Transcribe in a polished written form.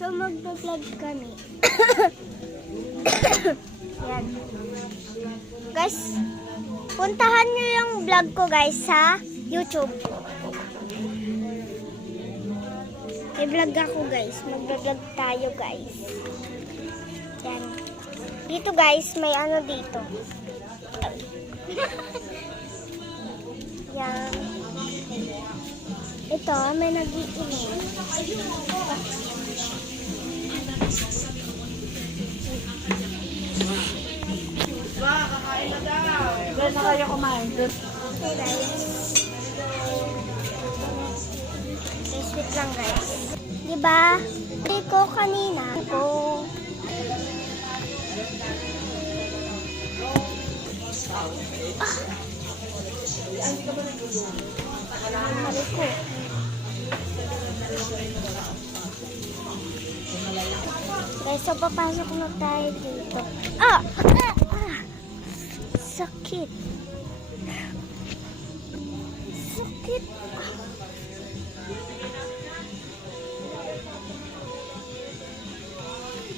So, mag-vlog kami. Yan. Guys, puntahan nyo yung vlog ko guys sa YouTube. May vlog ako guys. Mag-vlog tayo guys. Yan. Dito guys, may ano dito. Yan. Ito, may nag-iinom. Kakain na daw. Doon na kayo kumain. Okay guys. Sweet lang guys. Diba? Hindi ko kanina. Sabi ko. Guys, so papasok na tayo dito. Sakit.